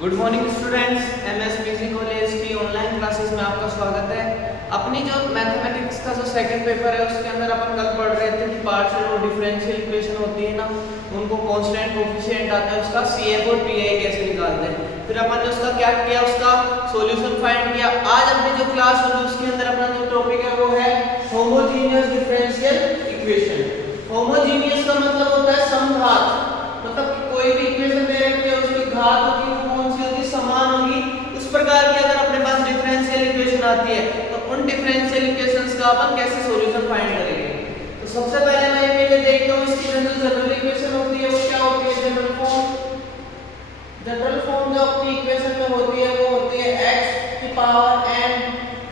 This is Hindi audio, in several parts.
गुड मॉर्निंग स्टूडेंट्स, एमएसपीसी कॉलेज की ऑनलाइन क्लासेस में आपका स्वागत है। अपनी जो मैथमेटिक्स का जो सेकंड पेपर है उसके अंदर अपन कल पढ़ रहे थे कि पार्शियल और डिफरेंशियल इक्वेशन होती है ना, उनको कांस्टेंट कोएफिशिएंट आता है, उसका सीएफ और पीआई कैसे निकालते हैं। फिर अपन ने उसका क्या किया, उसका सॉल्यूशन फाइंड किया। आज अपनी जो क्लास होगी उसके अंदर अपना जो टॉपिक है वो है होमोजेनियस डिफरेंशियल इक्वेशन। होमोजेनियस का मतलब होता है समघात, मतलब कि कोई भी इक्वेशन दे रखी है उसकी घात होगी वो कौन सी होगी, समान होगी। उस प्रकार की अगर अपने पास डिफरेंशियल इक्वेशन आती है तो उन डिफरेंशियल इक्वेशंस का अपन कैसे सॉल्यूशन फाइंड करेंगे। तो सबसे पहले मैं ये देखता हूं इसकी जो जनरल इक्वेशन होती है वो क्या होती है। जनरल फॉर्म जो अपनी इक्वेशन में होती है वो होती है x की पावर n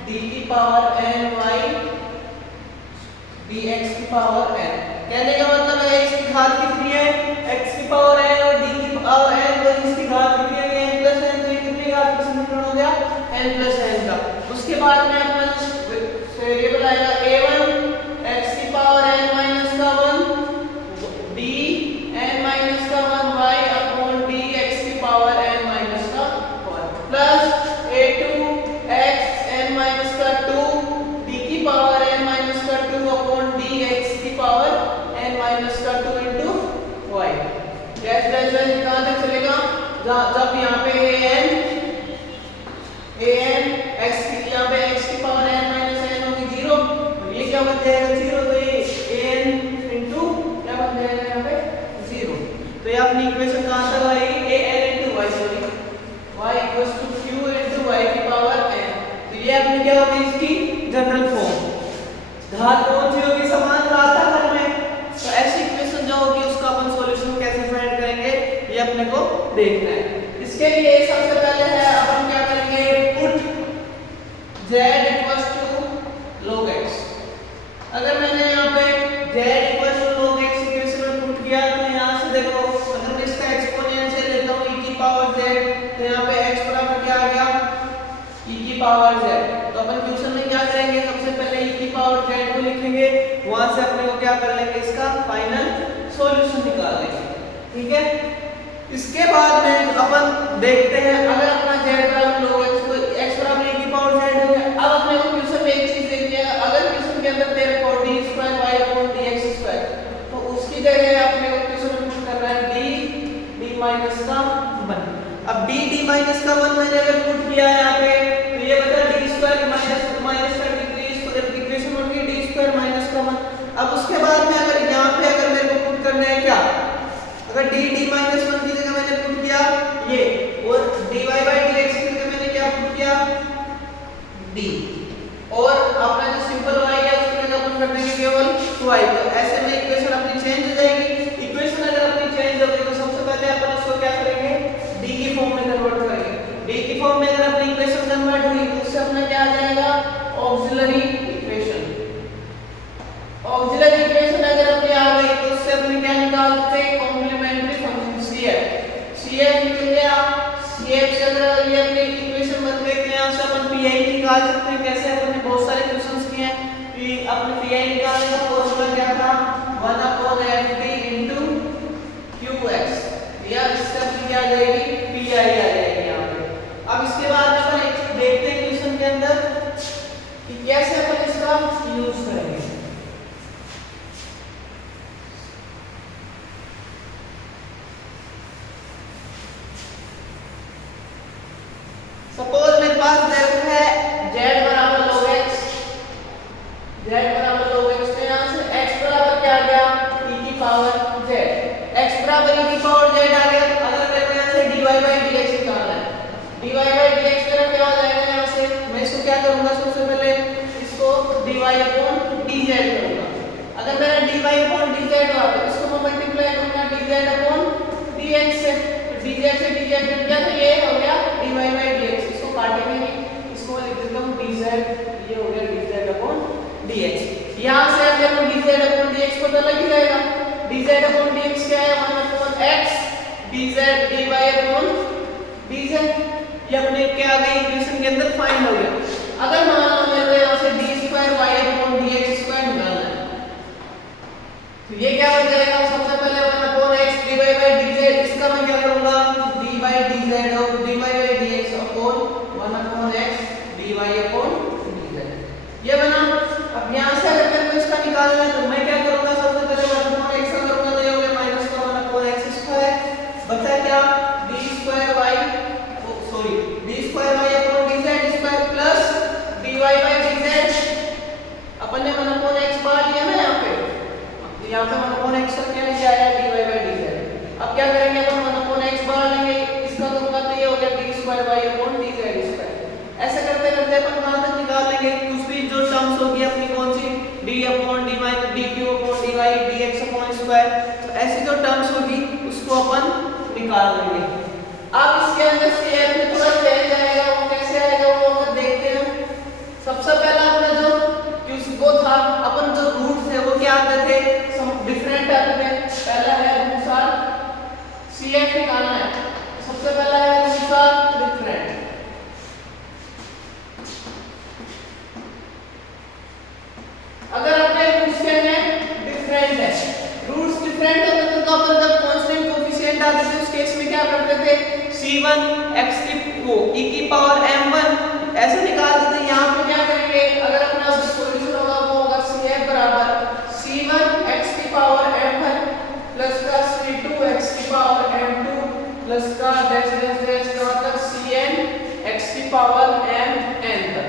d की पावर n y dx की पावर n। कहने का मतलब है x की घात कितनी है, x की पावर n और d की पावर n, तो इसकी घात कितनी है n प्लस n, तो ये कितनी घात का समीकरण हो गया n प्लस n का। उसके बाद में अपना वेरिएबल आएगा a1 x की पावर n माइनस का 1 d n माइनस का 1 y अपॉन d x की पावर n माइनस का 1 plus a2 x n minus का 2 d की पावर n माइनस का 2 अपॉन d x की पावर n माइनस का 2 into y। कैसे कैसे कहां तक चलेगा, जब यहाँ पे an x की यहाँ पे x की पावर n माइनस n होगी 0, तो ये क्या बन जाएगा 0, तो ये an into क्या बन जाएगा यहाँ पे 0। तो ये अपनी इक्वेशन कहां तक आएगी, an into y, sorry y equals to q into y की पावर n। तो ये अपनी क्या होगी इसकी जनरल फॉर्म। घात कौन सी होगी, समान घात है हर में, तो ऐसी इक्वेशन जो होगी उसका अपन सॉल्यूशन कैसे फाइंड करेंगे ये अपने को देखना है। इसके लिए सबसे पहले है अपन क्या करेंगे, put z equals to log x। अगर मैंने यहाँ पे z equals to log x equation में पुट किया तो यहाँ से देखो, अगर मैं इसका एक्सपोनेंशियल लेता हूँ e की पावर z, तो यहाँ पे x बराबर क्या आ गया e की पावर z। तो अपन क्वेश्चन में क्या करेंगे, सबसे पहले e की पावर z को लिखेंगे, वहां से अपने को क्या कर लेंगे इसका फाइनल सॉल्यूशन निकाल लेंगे, ठीक है। इसके बाद में अपन देखते हैं अगर अपना z बराबर log x को x बराबर e की पावर z हो गया। अब अपने को क्वेश्चन में एक चीज देखनी है, अगर क्वेश्चन के अंदर तेरे को d square y upon dx square, तो उसकी जगह अपने को क्वेश्चन में पुट करना है d माइनस का 1। अब d माइनस का 1 मैंने अगर पुट किया है यहाँ पे, तो ये बचा d स्क्वायर माइनस का d इक्वेशन बन गई d स्क्वायर माइनस का 1। अब उसके बाद में अगर यहाँ पे अगर मेरे को पुट करना है क्या, अगर d माइनस 1 की जगह मैंने पुट किया ये, और dy बाय dx की जगह मैंने क्या पुट किया d, और अपना जो सिंपल y है उसकी जगह अपन कर देंगे केवल 2y। तो ऐसे में इक्वेशन अपनी चेंज हो जाएगी। इक्वेशन अगर अपनी चेंज हो गई तो सबसे पहले अपन इसको क्या करेंगे, d की फॉर्म में कन्वर्ट करेंगे। d की फॉर्म में अगर अपनी इक्वेशन कन्वर्ट हुई तो उससे अपना क्या आ जाएगा ऑक्सिलरी इक्वेशन। ऑक्सिलरी इक्वेशन अगर अपनी आ गई तो उससे अपने क्या निकालते हैं, कॉम्प्लीमेंट्री फंक्शन cf निकल गया। cf से अगर ये अपनी इक्वेशन बन गई तो यहां से अपन pi निकाल सकते हैं। कैसे, अपन ने बहुत सारे क्वेश्चंस किए हैं कि अपने pi निकालने का फॉर्मूला क्या था, 1/ft into qx, या इससे अपनी क्या आ जाएगी pi आ जाएगी यहां पे। अब इसके बाद अपन एक चीज देखते हैं क्वेश्चन के अंदर कि कैसे अपन इसका यूज करेंगे। सपोज मेरे पास देखो है z बराबर log x, z बराबर log x, तो यहाँ से x बराबर क्या आ गया e की पावर z, x बराबर e की पावर z आ गया। अगर मेरे को यहाँ से dy by dx निकालना है, dy by dx मेरा क्या हो जाएगा, यहाँ से मैं इसको क्या करूंगा, सबसे पहले इसको dy upon dz करूंगा। अगर मेरा dy upon dz हुआ तो इसको मैं मल्टीप्लाई करूंगा dz upon dx से, तो dz से dz कट गया तो ये हो गया dy by dx। इसको काटेंगे नहीं, इसको लिख देता हूं dz, ये हो गया dz upon dx। यहां से अगर हम dz upon dx को तो लग ही जाएगा, dz upon dx क्या है 1 upon x dz dy upon dz। ये अपने क्या आ गई इक्वेशन के अंदर फाइंड हो गया। अगर मान लो मेरे को यहां से d square y upon dx square निकालना है, तो ये क्या हो जाएगा, सबसे पहले 1 upon x dy by dz, इसका मैं क्या करूंगा d by dz, और dy निकाल लेंगे। अब इसके अंदर CF में थोड़ा चेंज आएगा, वो कैसे आएगा वो अगर देखते हैं। सबसे पहला अपना जो वो था, अपन जो रूट थे वो क्या आते थे, डिफरेंट आते थे। पहला है रूट्स आर, CF निकालना है, सबसे पहला है रूट्स आर डिफरेंट। अगर अपने रूट्स के हैं डिफरेंट है, रूट्स डिफरेंट होते थे तो अपन जब कांस्टेंट कोएफिशिएंट आते थे उस केस में क्या करते थे, c1 x की पावर m1 ऐसे निकालते थे। यहाँ पे क्या करेंगे, अगर अपना सॉल्यूशन होगा वो होगा CF बराबर c1 x की पावर m1 प्लस का c2 x की पावर m2 प्लस का डैश डैश डैश का मतलब cn x की पावर mn तक।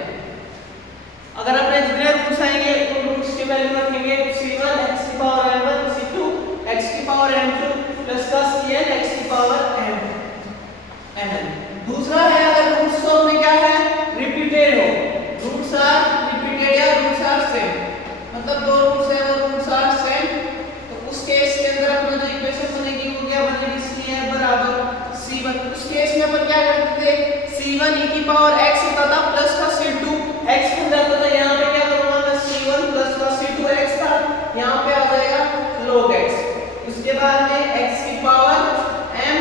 अगर अपने जितने रूट्स आएंगे उन रूट्स की वैल्यू रखेंगे, c1 x की पावर m1 c2 x की पावर m2 प्लस का cn x की पावर mn। दूसरा है अगर रूट्स तो में क्या है, रिपीटेड हो, रूट्स आर रिपीटेड या रूट्स आर सेम, मतलब दो रूट्स है वो रूट्स आर सेम, तो उस केस के अंदर अपना जो इक्वेशन बनेगी वो क्या बनेगी, cf बराबर c1। उस केस में अपन क्या करते थे, c1 e की पावर x होता था प्लस का c2 x बन जाता था। यहाँ पे क्या करूंगा मैं, c1 प्लस का c2 x था, यहाँ पे आ जाएगा log x। उसके बाद में x की power m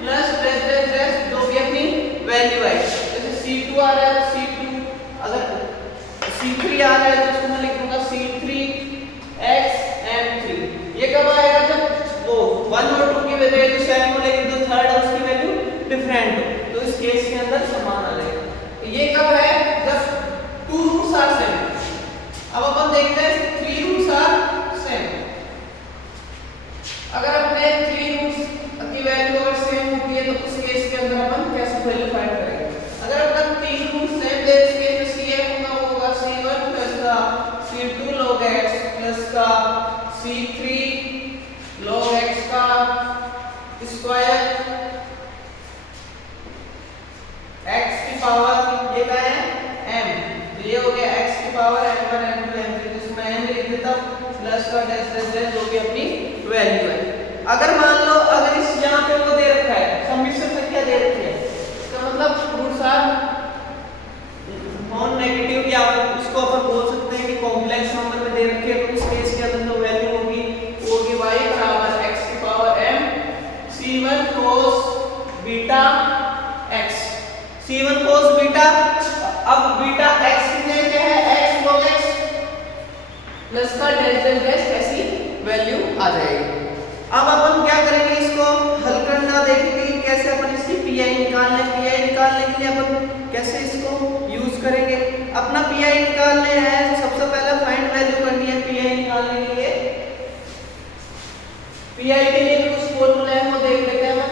plus dash dash dash जो भी अपनी वैल्यू है, जैसे c2 आ रहा है तो c2, अगर c3 आ रहा है तो उसको मैं लिखूंगा c3 x m3। ये कब आएगा, जब वो 1 और 2 की वैल्यू सेम हो लेकिन जो थर्ड है उसकी वैल्यू डिफरेंट हो, तो इस केस के अंदर समान आ जाएगा। ये कब है, जब 2 रूट्स आर सेम। अब अपन देखते हैं 3 रूट्स आर सेम। अगर अपने 3 रूट्स की वैल्यू अगर सेम होती है तो उस केस के अंदर अपन कैसे वैल्यू फाइंड करेंगे। अगर अपन 3 रूट्स सेम ले, इस केस में CF होगा वो होगा c1 प्लस का c2 log x प्लस का c3 log x का स्क्वायर x की पावर ये क्या है m, तो ये हो गया x की पावर m1 m2 m3, जिसमें m लिख देता हूं प्लस का डैश डैश डैश जो भी अपनी वैल्यू है। अगर मान लो अगर इस यहाँ पे वो दे रखा है, सम्मिश्र संख्या दे रखी है, इसका मतलब रूट्स आर नॉन नेगेटिव, या उसको अपन बोल सकते हैं कि कॉम्प्लेक्स नंबर में दे रखे हैं, तो उस केस के अंदर जो वैल्यू होगी वो होगी y बराबर x की power m c1 cos beta x, c1 cos beta. अब बीटा x कितने क्या है, x log x प्लस का डैश डैश डैश ऐसी वैल्यू आ जाएगी। अब अपन क्या करेंगे, इसको हल करना देखेंगे कि कैसे अपन इसकी PI निकालने के लिए अपन कैसे इसको यूज करेंगे। अपना PI निकालने है, सबसे पहले फाइंड वैल्यू करनी है PI निकालने के लिए। PI के लिए भी कुछ फॉर्मूला है वो देख लेते हैं हम।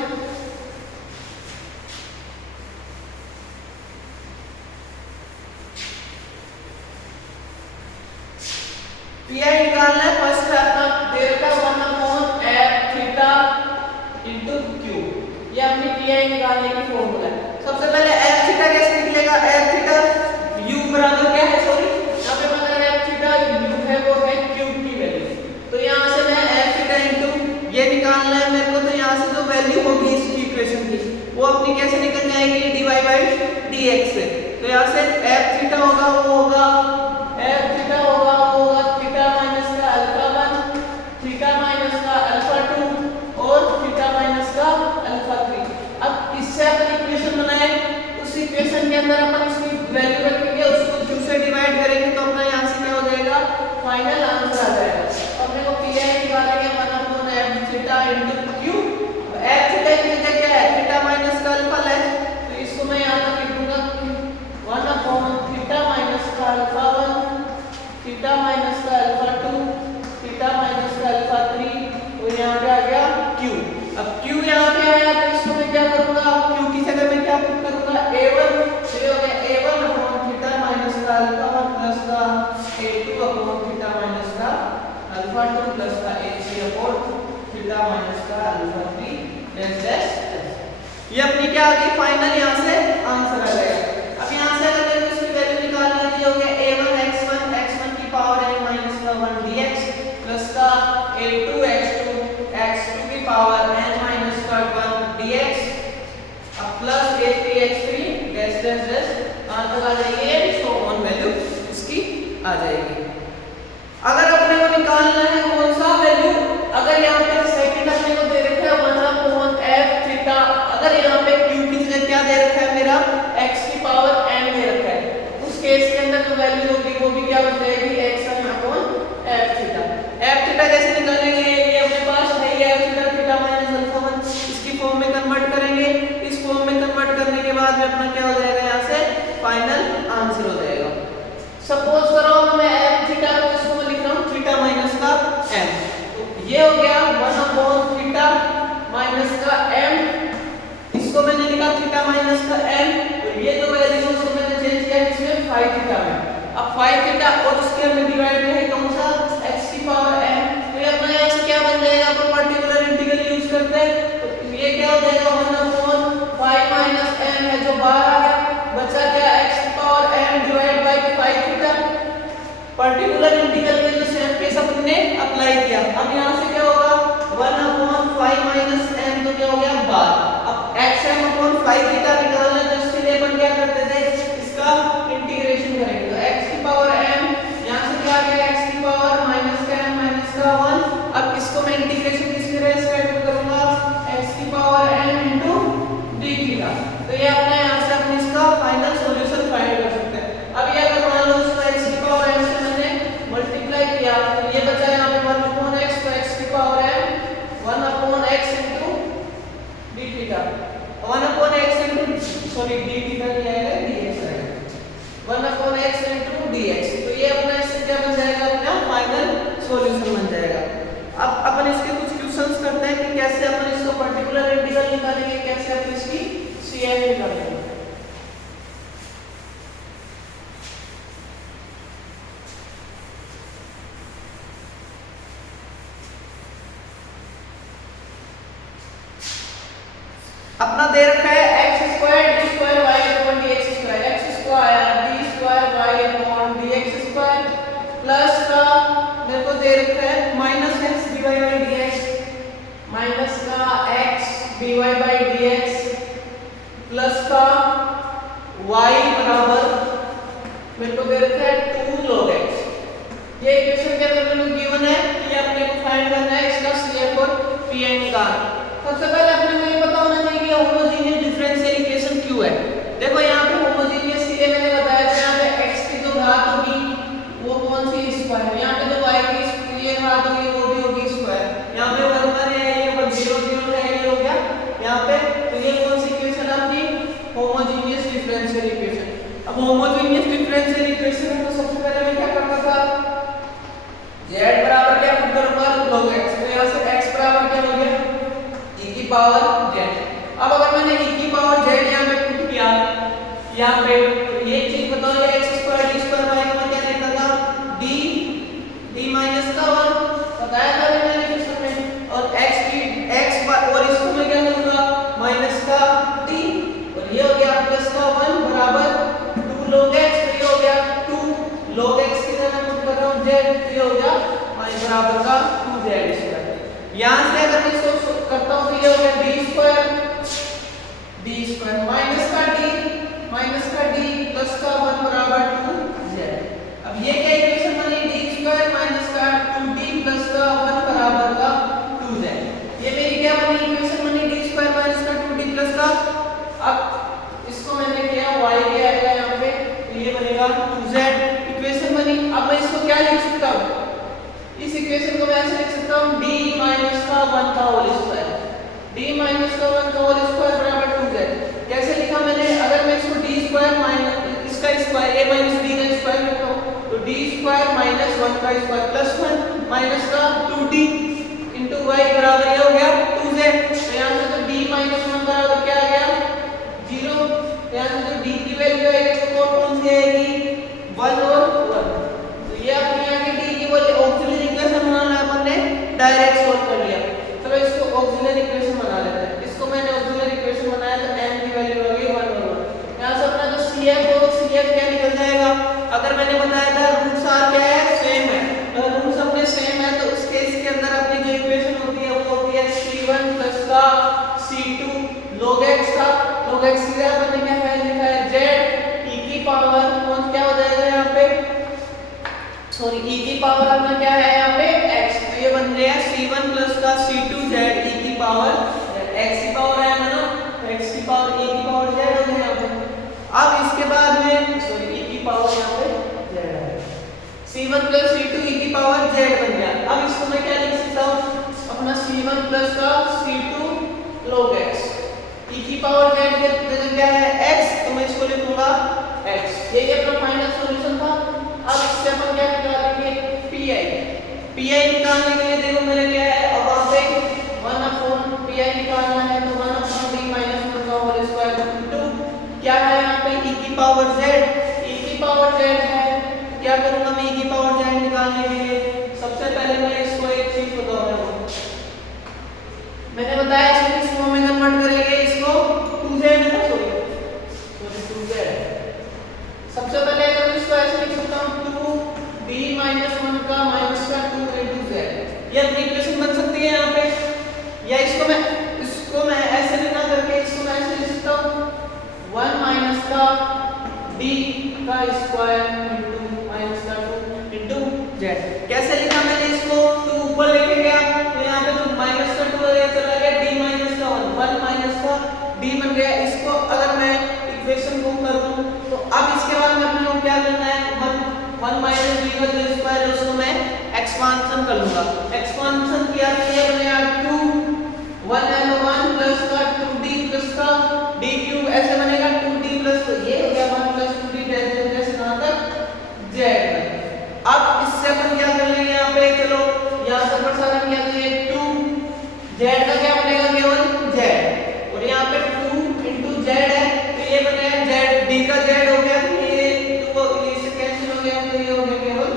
PI निकालना है, फर्स्ट है अपना डेल्टा 1/f θ into q, ये अपनी PI निकालने की फॉर्मूला है। सबसे पहले f θ कैसे निकलेगा, f θ u बराबर क्या है, सॉरी यहाँ पे अगर f θ u है वो है q की वैल्यू, तो यहाँ से मैं f θ into ये निकालना है मेरे को, तो यहाँ से जो वैल्यू होगी इसकी इक्वेशन की वो अपनी कैसे निकल जाएगी, dy/dx से। तो यहाँ से f θ होगा वो होगा f θ होगा वो होगा थीटा माइनस का अल्फा 1 थीटा माइनस का अल्फा 2 और थीटा माइनस का अल्फा 3। अब इससे अपन इक्वेशन बनाए, उस इक्वेशन के अंदर अपन इसकी वैल्यू रखेंगे, उसको q से डिवाइड करेंगे तो अपना यहाँ से क्या हो जाएगा, फाइनल आंसर आ जाएगा। अपने को PI निकालेंगे 1/f θ into q। f θ की जगह क्या है, थीटा माइनस का अल्फा लेस, तो इसको मैं यहाँ तक लिखूंगा 1/θ माइनस का अल्फा 1 थीटा माइनस का अल्फा 2 थीटा माइनस का अल्फा 3, और यहाँ पे आ गया q। अब q यहाँ पे आया तो इसको मैं क्या करूंगा, q की जगह मैं क्या पुट करूंगा, a1, तो ये हो गया a1/θ माइनस का अल्फा 1 प्लस का a2/θ माइनस का अल्फा 2 प्लस का a3/θ माइनस का अल्फा 3 डैश डैश। ये अपनी क्या आ गई फाइनल, यहाँ से आंसर आ गया। अब यहाँ से अगर इसकी वैल्यू निकालनी है तो होगा a1 x1 की पावर n माइनस का 1 dx प्लस का a2 x2 की पावर n माइनस का 1 dx जाएगी। अगर अपने को निकालना है कौन सा वैल्यू, अगर यहाँ पे सेकंड अपने को दे रखा है 1/f थीटा, अगर यहाँ पे q की जगह क्या दे रखा है मेरा x की पावर m दे रखा है, उस केस के अंदर जो वैल्यू होगी वो भी क्या बन जाएगी x/f थीटा। f थीटा कैसे निकालेंगे, ये अपने पास है ये f theta theta minus alpha 1, इसकी फॉर्म में कन्वर्ट करेंगे। इस फॉर्म में कन्वर्ट करने के बाद में अपना क्या हो जाएगा, यहाँ से फाइनल आंसर हो जाएगा। सपोज करो मैं f थीटा को इसको मैं लिख रहा हूँ थीटा माइनस का m, तो ये हो गया 1 थीटा माइनस का m, इसको मैंने लिखा थीटा माइनस का m, तो ये जो वैल्यू उसको मैंने चेंज किया इसमें 5 थीटा में। अब 5 थीटा और उसके हमने डिवाइड है कौन सा x की पावर m, तो ये अपना यहाँ से क्या बन जाएगा, अपन पर्टिकुलर इंटीग्रल यूज करते हैं, तो ये क्या हो जाएगा 1/5 माइनस m है जो बाहर आ गया, बचा क्या x की power m divide by 5 theta. Particular integral के जो सेम केस अपने अप्लाई किया, अब यहाँ से क्या होगा 1/5 माइनस m, तो क्या हो गया 12। अब xm/5 थीटा निकालना है, तो इसके लिए अपन क्या करते थे, इसका इंटीग्रेशन करेंगे, तो x की पावर m यहाँ से क्या आ गया x की पावर माइनस का m माइनस का 1। अब इसको मैं इंटीग्रेशन किसके रेस्पेक्ट में करूंगा, x की power m into d theta, तो ये अपने यहाँ से अपने इसका फाइनल सॉल्यूशन फाइंड कर सकते हैं। अब ये अगर मान लो इसको x की पावर m से मैंने मल्टीप्लाई किया, तो ये बचा यहाँ पे 1/x, तो x की power m 1/x into d theta, 1/x into sorry d theta नहीं आएगा dx आएगा, 1/x इनटू dx, तो ये अपना इससे क्या बन जाएगा, अपना फाइनल सॉल्यूशन बन जाएगा। अब अपन इसके कुछ क्वेश्चंस करते हैं कि कैसे अपन इसको पर्टिकुलर इंटीग्रल निकालेंगे, कैसे अपन इसकी CF निकालेंगे। अपना दे रखा है x square d square y upon dx square, x square d square y upon dx square plus का मेरे को दे रखा है minus x dy by dx, minus का x dy by dx plus का y बराबर मेरे को दे रखा है 2 log x। ये इक्वेशन के अंदर मेरे को गिवन है कि अपने को फाइंड करना है इसका CF और Pn निकालना। सबसे पहले अपने को ये पता होना चाहिए कि होमोजेनियस डिफरेंशियल इक्वेशन क्यों है। देखो यहाँ पे होमोजेनियस के लिए मैंने बताया था, यहाँ पे x की जो घात होगी वो कौन सी स्क्वायर, यहाँ पे जो y की ये घात होगी वो भी होगी स्क्वायर, यहाँ पे 1 1 है, ये 0 0 है, ये हो गया यहाँ पे, तो ये कौन सी इक्वेशन है अपनी होमोजेनियस डिफरेंशियल इक्वेशन। अब होमोजेनियस डिफरेंशियल इक्वेशन में तो सबसे पहले मैं क्या करता था, z बराबर क्या पुट करूंगा log x, तो यहाँ से x बराबर क्या हो गया e की पावर z। अब अगर मैंने e की पावर z यहाँ पे पुट किया, यहाँ पे ये चीज बताओ, ये x square d square y को मैं क्या लिखता था d माइनस का 1 बताया था मैंने क्वेश्चन में, और x और इसको मैं क्या करूंगा माइनस का d, और ये हो गया प्लस का 1 बराबर 2 log x, तो ये हो गया 2 log x की जगह पुट कर रहा हूँ z, तो ये हो गया बराबर का 2z स्क्वायर। यहाँ से अगर मैं इसको करता हूँ तो ये हो गया d स्क्वायर माइनस का d प्लस का 1 बराबर 2z। अब ये क्या इक्वेशन बनी, d स्क्वायर माइनस का 2d प्लस का 1 बराबर का 2z, ये मेरी क्या बनी इक्वेशन बनी d स्क्वायर माइनस का 2d प्लस का, अब इसको मैंने किया y के आएगा यहाँ पे, तो ये बनेगा 2z इक्वेशन बनी। अब मैं इसको क्या लिख सकता हूँ, इस इक्वेशन को मैं ऐसे लिख सकता हूँ d माइनस का 1 का होल स्क्वायर, d माइनस का 1 का होल स्क्वायर बराबर 2z। कैसे लिखा मैंने, अगर मैं इसको d स्क्वायर माइनस इसका स्क्वायर a माइनस d का स्क्वायर करता हूँ, तो d स्क्वायर माइनस 1 का स्क्वायर प्लस 1 माइनस का 2d इनटू y बराबर ये हो गया 2z। तो यहाँ से तो d माइनस 1 बराबर क्या आ गया 0, तो यहाँ से जो d की वैल्यू आएगी वो कौन सी आएगी 1 और 1, तो ये अपने यहाँ के d की वैल्यू ऑक्सिलरी इक्वेशन बनाना है, अपन ने डायरेक्ट सॉल्व कर लिया। चलो इसको ऑक्सिलरी इक्वेशन बना लेते हैं, इसको मैंने ऑक्सिलरी इक्वेशन बनाया तो m की वैल्यू आ गई 1 और 1। यहाँ से अपना जो CF हो CF क्या निकल जाएगा, अगर मैंने बताया था रूट्स आर क्या है सेम है, तो रूट्स अपने सेम है, तो उस केस के अंदर अपनी जो इक्वेशन होती है वो होती है C1 प्लस का C2 log x था, log x की जगह मैंने क्या लिखा है z e की पावर कौन क्या हो जाएगा यहाँ पे सॉरी e की पावर अपना क्या है यहाँ पे x, तो ये बन गया c1 प्लस का c2z e की पावर x की पावर है ना, x की पावर e की पावर z हो गया यहाँ पे। अब इसके बाद में सॉरी e की पावर यहाँ पे z है, c1 प्लस c2 e की पावर z बन गया। अब इसको मैं क्या लिख सकता हूँ, अपना c1 प्लस का c2 log x, e की पावर z के जगह क्या है x, तो मैं इसको लिखूंगा x। ये अपना फाइनल सॉल्यूशन था। अब इससे अपन क्या निकालेंगे pi निकालने के लिए देखो मेरे क्या है, अब आप देखो 1/pi निकालना है तो 1/d माइनस 1 का होल स्क्वायर इनटू क्या है यहाँ पे e की पावर z, e की पावर z है। क्या करूंगा मैं e की पावर z निकालने के लिए, सबसे पहले मैं इसको एक चीज बताऊंगा, मैंने बताया इसको किस फॉर्म में कन्वर्ट करेंगे, इसको 2z में सॉरी 2z। सबसे पहले अगर इसको ऐसे लिख सकता हूं 2d माइनस 1 का माइनस का 2 into z, ये अपनी इक्वेशन बन सकती है यहाँ पे। या इसको मैं ऐसे भी ना करके इसको मैं ऐसे लिख सकता हूं 1 माइनस का d का स्क्वायर into माइनस का 2 into z। कैसे लिखा मैंने इसको, तो ऊपर लेके गया तो यहाँ पे तो माइनस का 2 चला गया, d माइनस का 1 माइनस का d बन गया। इसको अगर मैं इक्वेशन को कर दूं तो अब इसके बाद में अपने को क्या करना है, 1 माइनस d का जो स्क्वायर है उसको मैं एक्सपांशन कर लूंगा। एक्सपांशन किया तो ये बनेगा 2 1 प्लस का 2d प्लस का d क्यूब ऐसे बनेगा 2d प्लस, तो ये हो गया 1 प्लस 2d जैसे कहां तक z। अब इससे अपन क्या कर लेंगे यहाँ पे, चलो यहाँ से प्रसारण किया तो ये 2 z का क्या बनेगा केवल z, और यहाँ पे 2 into z है तो ये बनेगा z, d का z हो गया तो ये 2 इससे कैंसिल हो गया तो ये हो गया केवल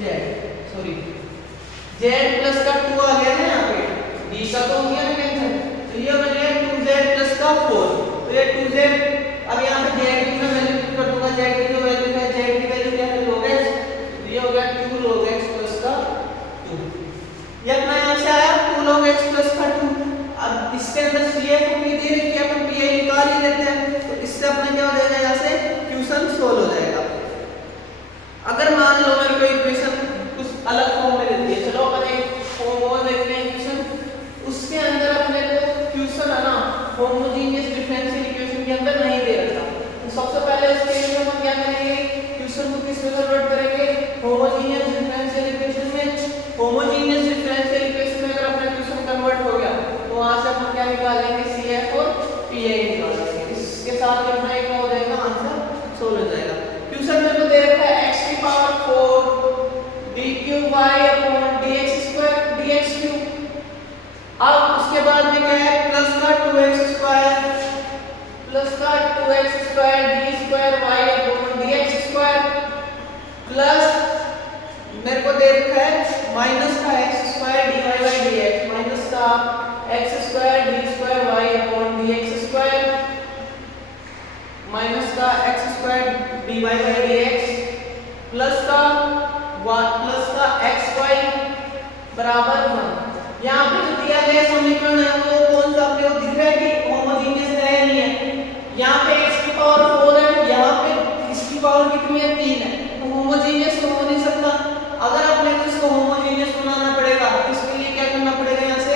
z, सॉरी z प्लस का 2 आ गया ना यहाँ पे, d का तो हो गया ना कैंसिल, तो ये बन गया 2z प्लस का 4, तो ये 2z। अब यहाँ पे z की मैं वैल्यू कर दूंगा, z की जो वैल्यू है z की वैल्यू क्या है log x, तो ये हो गया 2 log x प्लस का 2, ये अपना यहाँ से आया 2 log x प्लस का 2। अब इसके अंदर CF को भी दे रही है, अपन pi निकाल ही लेते हैं, तो इससे अपना क्या हो जाएगा, यहाँ से क्वेश्चन सोल्व हो जाएगा। अगर मान लो मेरे को इक्वेशन कुछ अलग फॉर्म में देती है, चलो अपन एक फॉर्म और देखते हैं इक्वेशन, उसके अंदर अपने को क्वेश्चन है ना होमोजेनियस डिफरेंशियल इक्वेशन के अंदर नहीं दे रखा, तो सबसे पहले उस केस में हम क्या करेंगे, क्वेश्चन को किस में कन्वर्ट करेंगे, होमोजेनियस डिफरेंशियल इक्वेशन में। होमोजेनियस डिफरेंशियल इक्वेशन में अगर अपना क्वेश्चन कन्वर्ट हो गया तो वहां से अपन क्या निकालेंगे, CF और PI निकालेंगे, इसके साथ ही अपना एक हो जाएगा आंसर सोल्व हो जाएगा। क्वेश्चन में तो दे रखा है x की power 4 d cube y upon dx square dx cube. अब उसके बाद में क्या है, प्लस का 2x square d square y upon dx square, plus मेरे को दे रखा है माइनस का x square dy by dx, minus का x square d square y upon dx square, minus का x square dy by dx, plus का xy बराबर 1। यहाँ पे जो दिया गया समीकरण है वो कौन सा आपको दिख रहा है कि होमोजेनियस है या नहीं है। यहाँ पे x की पावर 4 है, यहाँ पे इसकी पावर कितनी है 3 है, तो होमोजेनियस तो हो नहीं सकता। अगर अपने को इसको होमोजेनियस बनाना पड़ेगा तो इसके लिए क्या करना पड़ेगा, यहाँ से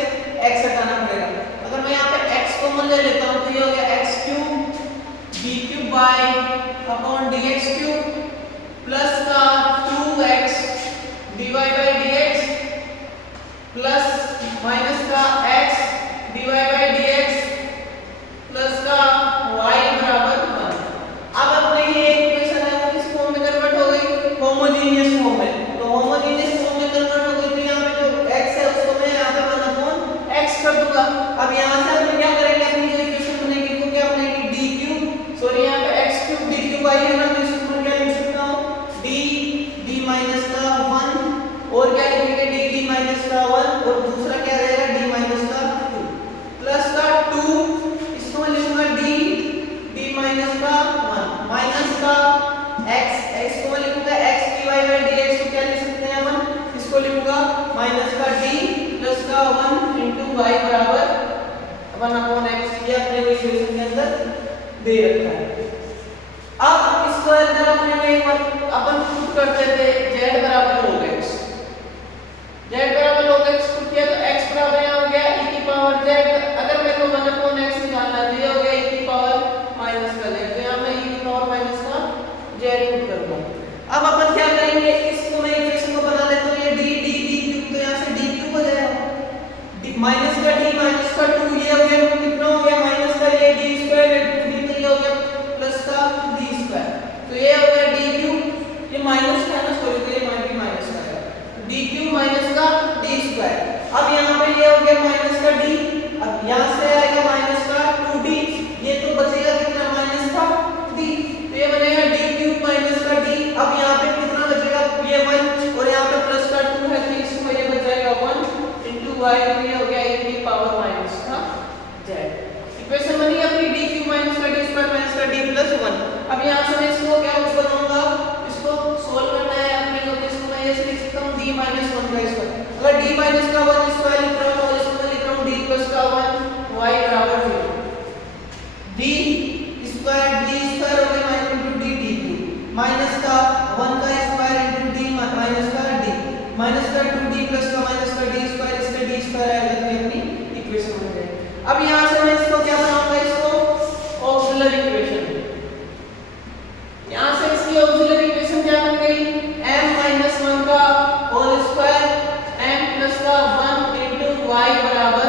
x हटाना पड़ेगा। अगर मैं यहाँ पे x कॉमन ले लेता हूँ तो ये हो गया x cube d cube y upon dx cube, plus का 2x dy by dx, plus minus का x dy by dx, plus का y बराबर 1। अब अपने ये इक्वेशन है वो किस फॉर्म में कन्वर्ट हो गई, होमोजेनियस फॉर्म में। तो होमोजेनियस फॉर्म में कन्वर्ट हो गई तो यहाँ पे जो x है उसको मैं यहाँ पे 1 अपॉन x कर दूंगा। अब यहाँ से हम क्या करेंगे, अपनी जो इक्वेशन बनेगी वो क्या बनेगी, d क्यूब, सॉरी यहाँ पे x क्यूब d क्यूब आई है ना, तो इसको मैं क्या लिख सकता हूँ d माइनस का 1, और क्या लिखेंगे d माइनस का 1, और दूसरा क्या रहेगा d माइनस का 2, प्लस का 2, इसको मैं लिखूंगा d माइनस का 1, माइनस का x, इसको मैं लिखूंगा x dy बाय dx, को क्या लिख सकते हैं अपन, इसको लिखूंगा माइनस का d प्लस का 1 into y बराबर 1 अपॉन x, ये अपने को इक्वेशन के अंदर दे रखा है। अब इसको अंदर अपने में एक बार अपन पुट करते थे z बराबर log x, z बराबर log x पुट किया तो x बराबर यहाँ हो गया e की पावर z। अगर मेरे को 1/x निकालना है तो ये हो गया e की पावर माइनस का z, तो यहाँ मैं e की पावर माइनस का z पुट करूंगा। अब अपन क्या करेंगे, इसको मैं इक्वेशन को बना लेता हूँ, ये d d d क्यूब, तो यहाँ से d क्यूब हो जाएगा, माइनस का d माइनस का 2, ये हो गया कितना हो गया माइनस का ये d स्क्वायर d, तो ये हो गया प्लस का d स्क्वायर, तो ये हो गया d क्यूब, ये माइनस का है ना, सॉरी तो ये माइनस का है, d क्यूब माइनस का d स्क्वायर। अब यहाँ पे ये हो गया माइनस का d, अब यहाँ से आएगा माइनस का 2d, ये तो बचेगा कितना माइनस का d, तो ये बनेगा d क्यूब माइनस का d। अब यहाँ पे कितना बचेगा, ये 1 और यहाँ पे प्लस का 2 है, तो इसमें ये बच जाएगा 1 into y, तो ये हो गया e की पावर माइनस का z। इक्वेशन बनी अपनी d क्यूब माइनस का d स्क्वायर माइनस का d प्लस 1। अब यहाँ से मैं इसको क्या बनाऊंगा, इसको सोल्व करना है अपने को, तो इसको मैं ऐसे लिख सकता हूँ d माइनस 1 का स्क्वायर, अगर d माइनस का 1 स्क्वायर लिख रहा हूँ और इसको मैं लिख रहा हूँ d प्लस का 1 y बराबर 0, d स्क्वायर हो गया minus into d d cube minus का 1 का स्क्वायर इनटू d माइनस का d माइनस का 2d प्लस का माइनस का d स्क्वायर, इसका d स्क्वायर आएगा, तो ये अपनी इक्वेशन बन जाएगी। अब यहाँ से मैं इसको क्या बनाऊंगा, इसको ऑक्सिलरी इक्वेशन, यहाँ से इसकी ऑक्सिलरी इक्वेशन क्या बन गई, m-1 का होल स्क्वायर m प्लस का 1 इनटू y बराबर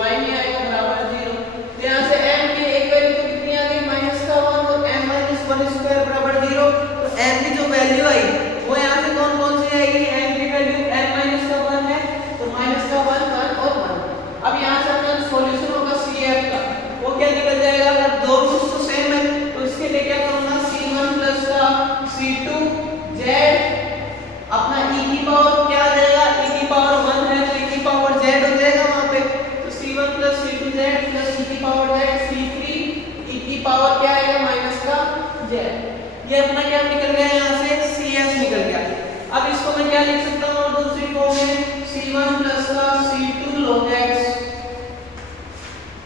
y नहीं आएगा बराबर 0, तो यहाँ से m की एक वैल्यू तो कितनी आ गई माइनस का 1 और m-1 स्क्वायर बराबर 0, तो m की जो वैल्यू आई वो यहाँ से कौन कौन सी आएगी, m की वैल्यू m-1 है, तो माइनस का 1 1 और 1। अब यहाँ से अपना सॉल्यूशन होगा CF का, वो क्या निकल जाएगा, अगर दो रूट्स तो सेम है तो इसके लिए क्या करूंगा, C1 प्लस का C2 z, अपना e की पावर क्या आ जाएगा, e की पावर 1 है तो e की पावर z हो जाएगा वहां पे, तो C1 plus C2 z plus e की पावर z C3 e की पावर क्या आएगा माइनस का z। ये अपना क्या निकल गया, यहाँ से CF निकल गया। अब इसको मैं क्या लिख सकता हूँ और दूसरी फॉर्म में C1 प्लस का C2 log x,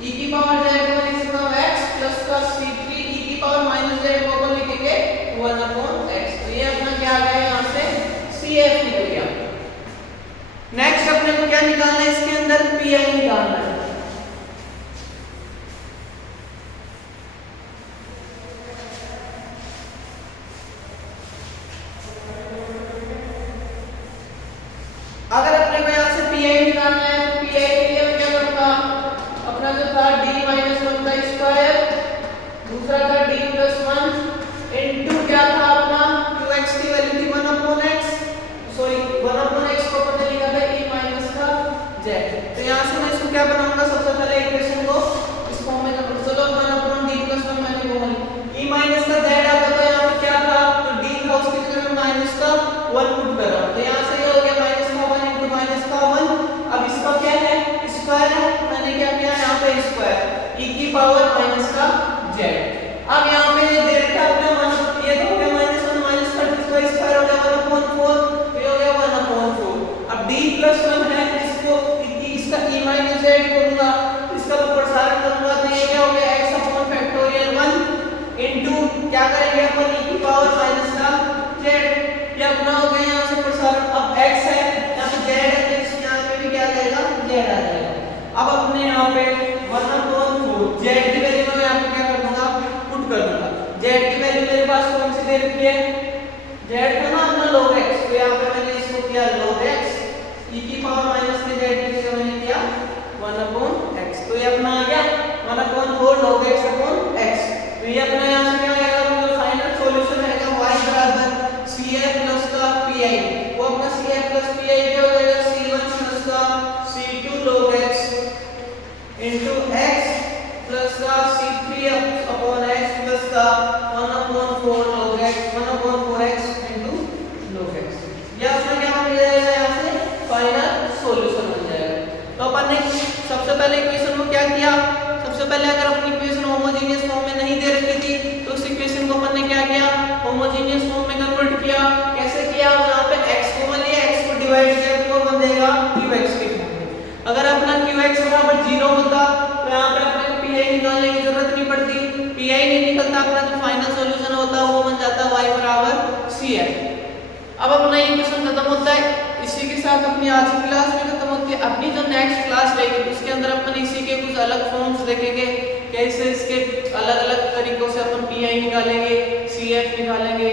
e की पावर z को लिख सकता हूँ x प्लस का C3 e की पावर माइनस z को अपन लिखेंगे 1/x, तो ये अपना क्या आ गया, यहाँ से CF निकल गया। नेक्स्ट अपने को क्या निकालना है, इसके अंदर PI निकालना है। अगर अपने को यहाँ से PI निकालना है तो PI के लिए मैं क्या करूँगा, अपना जो था d-1 का स्क्वायर, दूसरा था d प्लस 1 इनटू क्या था अपना qx की वैल्यू थी 1/x, सॉरी 1/x को अपन ने लिखा था e माइनस का z, तो यहाँ से मैं इसको क्या बनाऊंगा, सबसे पहले इक्वेशन को इस फॉर्म में कर, चलो 1/d प्लस 1 मैंने वो e माइनस का z आता तो यहाँ पे क्या था, तो d था उसकी जगह मैं माइनस का 1 पुट कर रहा हूँ, तो यहाँ से ये हो गया माइनस का 1 इनटू माइनस का 1। अब इसका क्या है, स्क्वायर है, मैंने क्या किया यहाँ पे स्क्वायर e की पावर माइनस का z। अब यहाँ पे दे रखा है अपने 1, ये तो हो गया -1 माइनस का इसका स्क्वायर हो गया 1/4, तो ये हो गया 1/4। अब d प्लस 1 है, इसको इसका e माइनस z करूंगा, इसका प्रसारण करूंगा, तो ये क्या हो गया x अपॉन फैक्टोरियल 1 इनटू क्या करेंगे अपन e की पावर माइनस का z, ये अपना हो गया यहाँ से प्रसारण। अब x है, यहाँ पे z है, तो यहाँ पे भी क्या आ जाएगा, z आ जाएगा। अब अपने यहाँ पे 1/4 z की वैल्यू मैं यहाँ पे क्या कर दूंगा, पुट कर दूंगा। z की वैल्यू मेरे पास कौन सी दे रखी है, z था ना अपना log x, तो यहाँ पे मैंने इसको किया log x, e की पावर माइनस के z की जगह मैंने किया 1/x, तो ये अपना आ गया 1/4 log x अपॉन x। तो ये अपना यहाँ से क्या आएगा, जो फाइनल सॉल्यूशन आएगा y बराबर CF प्लस का PI, वो अपना CF प्लस PI क्या हो जाएगा, C1 प्लस का C2 log x into x plus का C3 अपॉन x प्लस का 1/4 log x 1/4x into log x। ये अपना क्या बन जाएगा, यहाँ से फाइनल सॉल्यूशन बन जाएगा। तो अपन ने सबसे पहले इक्वेशन को क्या किया, सबसे पहले अगर अपनी इक्वेशन होमोजेनियस फॉर्म में नहीं दे रखी थी तो उस इक्वेशन को अपन ने क्या किया, होमोजेनियस फॉर्म में कन्वर्ट किया। कैसे किया, यहाँ पे x कॉमन लिया, x को डिवाइड किया तो कौन बनेगा qx के फॉर्म में। अगर अपना qx बराबर 0 होता तो यहाँ पे अपने को PI निकालने की जरूरत नहीं पड़ती, PI नहीं निकल निकलता है अपना जो फाइनल सॉल्यूशन होता है वो बन जाता है y बराबर CF। अब अपना ये क्वेश्चन खत्म होता है, इसी के साथ अपनी आज की क्लास भी खत्म होती है। अपनी जो नेक्स्ट क्लास रहेगी उसके अंदर अपन इसी के कुछ अलग फॉर्म्स देखेंगे, कैसे इसके अलग अलग तरीकों से अपन PI निकालेंगे, CF निकालेंगे,